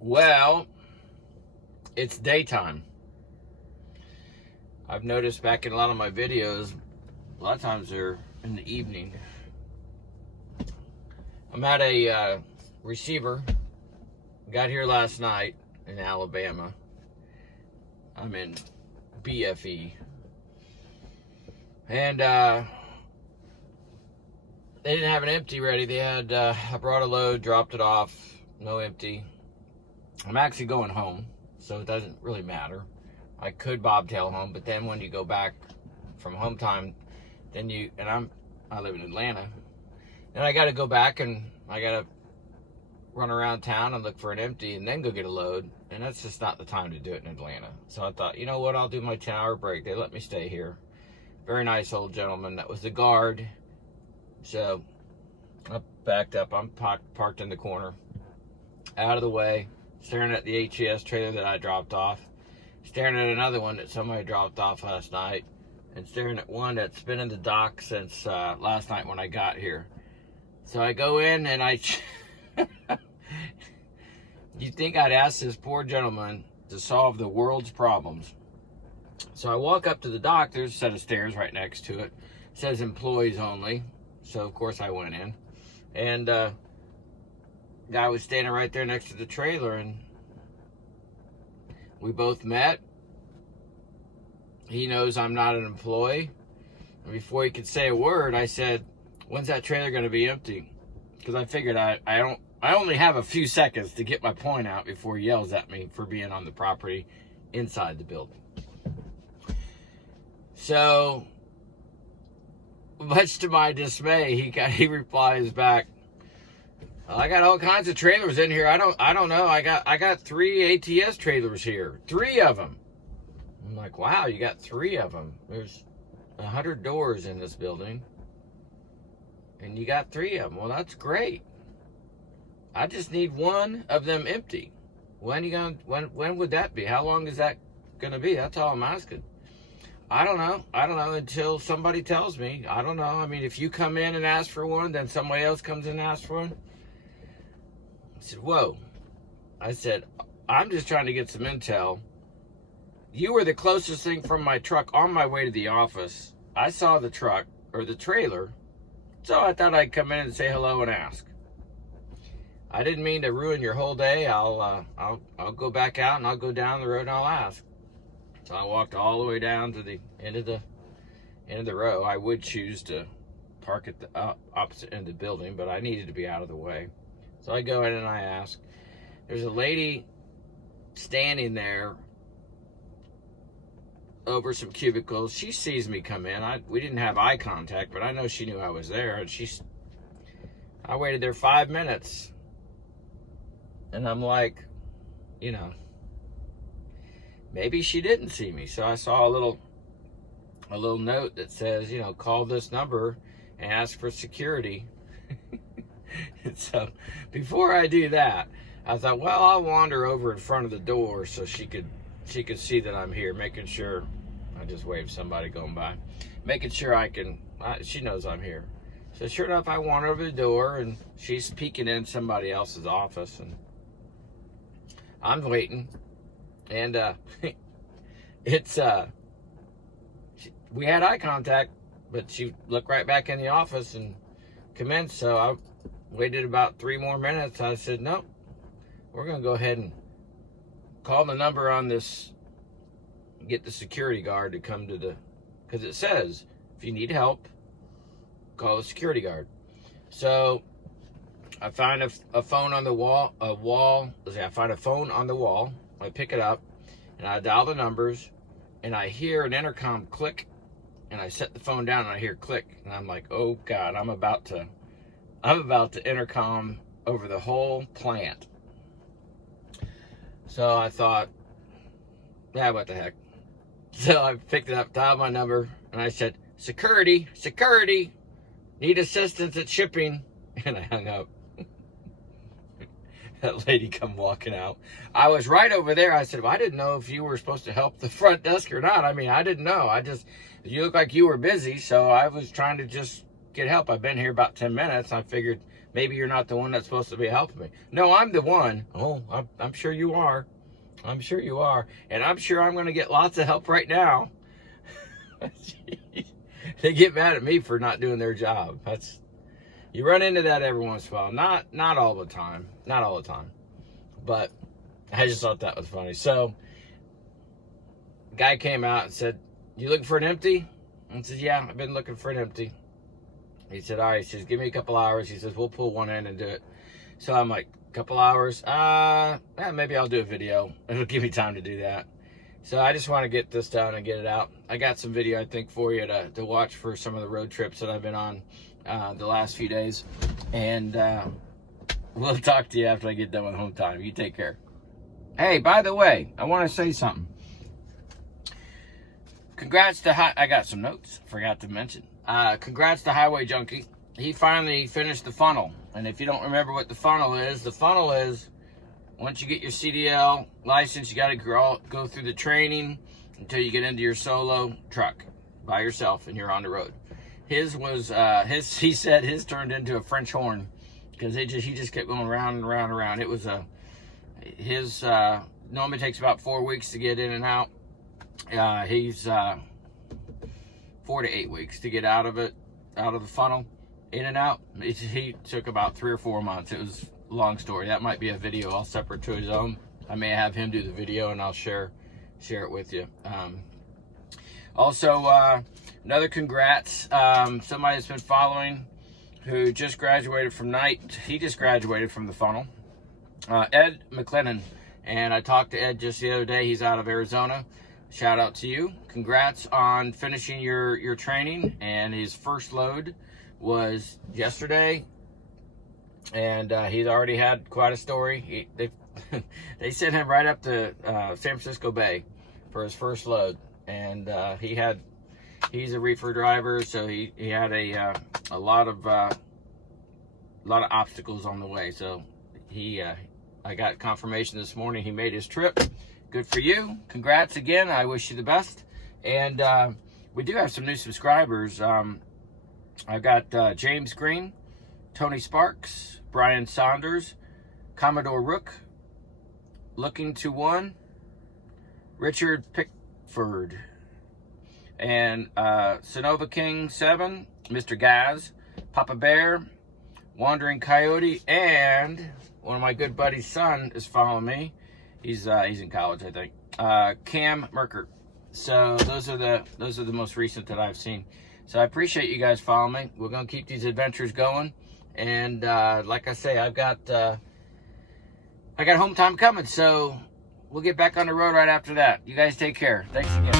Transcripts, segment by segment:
Well, it's daytime. I've noticed back in a lot of my videos, a lot of times they're in the evening. I'm at a receiver. Got here last night in Alabama. I'm in BFE. And they didn't have an empty ready. They had, I brought a load, dropped it off, no empty. I'm actually going home, so it doesn't really matter. I could bobtail home, but then when you go back from home time, then I live in Atlanta, and I got to go back and I got to run around town and look for an empty and then go get a load, and that's just not the time to do it in Atlanta. So I thought, you know what, I'll do my 10-hour break. They let me stay here. Very nice old gentleman. That was the guard. So I backed up. I'm parked in the corner, out of the way, staring at the HES trailer that I dropped off, staring at another one that somebody dropped off last night, and staring at one that's been in the dock since last night when I got here. So I go in and you'd think I'd ask this poor gentleman to solve the world's problems. So I walk up to the dock. There's a set of stairs right next to it. It says employees only. So of course I went in, and guy was standing right there next to the trailer, and we both met. He knows I'm not an employee, and before he could say a word, I said, "When's that trailer going to be empty?" Because I figured I only have a few seconds to get my point out before he yells at me for being on the property inside the building. So, much to my dismay, he replies back, "I got all kinds of trailers in here. I don't know. I got 3 ATS trailers here. 3 of them." I'm like, "Wow, you got 3 of them. There's 100 doors in this building, and you got 3 of them. Well, that's great. I just need 1 of them empty. When would that be? How long is that gonna be? That's all I'm asking." I don't know until somebody tells me. I don't know. I mean, if you come in and ask for one, then somebody else comes in and asks for one. I said, "Whoa." I said, "I'm just trying to get some intel. You were the closest thing from my truck on my way to the office. I saw the truck, or the trailer, so I thought I'd come in and say hello and ask. I didn't mean to ruin your whole day. I'll go back out and I'll go down the road and I'll ask." So I walked all the way down to the end of the row. I would choose to park at the opposite end of the building, but I needed to be out of the way. So I go in and I ask. There's a lady standing there over some cubicles. She sees me come in. We didn't have eye contact, but I know she knew I was there. And I waited there 5 minutes, and I'm like, maybe she didn't see me. So I saw a little note that says, call this number and ask for security. And so before I do that, I thought, well, I'll wander over in front of the door so she could see that I'm here, making sure. I just waved somebody going by, making sure she knows I'm here. So sure enough, I wander over the door, and she's peeking in somebody else's office, and I'm waiting. And we had eye contact, but she looked right back in the office and commenced. So I waited about 3 more minutes. I said, "Nope, we're going to go ahead and call the number on this, get the security guard to come to because it says, if you need help, call the security guard." So I find a phone on the wall, I find a phone on the wall. I pick it up, and I dial the numbers, and I hear an intercom click, and I set the phone down, and I hear click, and I'm like, oh God, I'm about to intercom over the whole plant. So I thought, yeah, what the heck. So I picked it up, dialed my number, and I said, security, need assistance at shipping," and I hung up. That lady come walking out. I was right over there. I said, "Well, I didn't know if you were supposed to help the front desk or not. I mean, I didn't know. You look like you were busy, so I was trying to just get help. I've been here about 10 minutes. I figured Maybe you're not the one that's supposed to be helping me. No, I'm the one. Oh, I'm sure you are. I'm sure you are. And I'm sure I'm going to get lots of help right now. They get mad at me for not doing their job. You run into that every once in a while. Not all the time. Not all the time. But I just thought that was funny. So, guy came out and said, "You looking for an empty?" I said, "Yeah, I've been looking for an empty." He said, "All right." He says, "Give me a couple hours." He says, "We'll pull one in and do it." So I'm like, "Couple hours? Maybe I'll do a video. It'll give me time to do that." So I just want to get this done and get it out. I got some video, I think, for you to watch for some of the road trips that I've been on the last few days. And we'll talk to you after I get done with home time. You take care. Hey, by the way, I want to say something. Congrats to I got some notes, forgot to mention. Congrats to Highway Junkie. He finally finished the funnel. And if you don't remember what the funnel is once you get your CDL license, you got to go through the training until you get into your solo truck by yourself and you're on the road. His was he said his turned into a French horn because he just kept going round and round and round. It was his normally takes about 4 weeks to get in and out. He's 4 to 8 weeks to get out of the funnel, in and out. He took about 3 or 4 months. It was a long story. That might be a video all separate to his own. I may have him do the video and I'll share it with you. Also, another congrats. Somebody that's been following who just graduated from night. He just graduated from the funnel. Ed McLennan. And I talked to Ed just the other day. He's out of Arizona. Shout out to you. Congrats on finishing your training. And his first load was yesterday. And he's already had quite a story. They sent him right up to San Francisco Bay for his first load. And he's a reefer driver, so he had a lot of obstacles on the way. So I got confirmation this morning he made his trip. Good for you. Congrats again. I wish you the best. And we do have some new subscribers. I've got James Green, Tony Sparks, Brian Saunders, Commodore Rook, Looking to One, Richard Pickford, and Sonova King 7, Mr. Gaz, Papa Bear, Wandering Coyote, and one of my good buddy's son is following me. He's in college, I think. Cam Merkert. So those are the most recent that I've seen. So I appreciate you guys following me. We're gonna keep these adventures going, and like I say, I got home time coming. So we'll get back on the road right after that. You guys take care. Thanks again.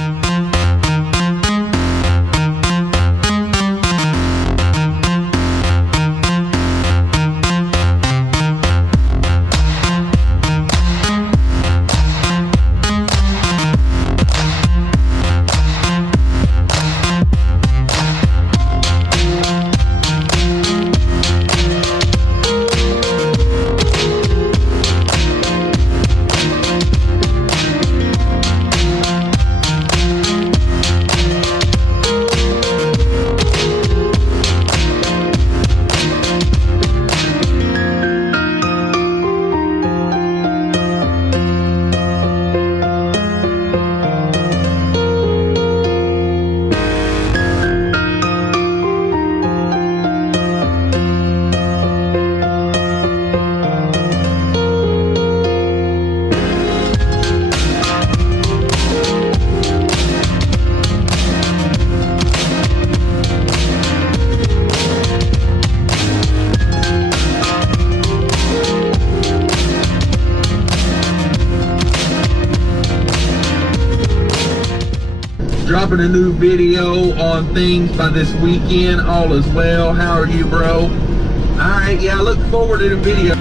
Dropping a new video on things by this weekend. All is well. How are you, bro? All right, yeah, I look forward to the video.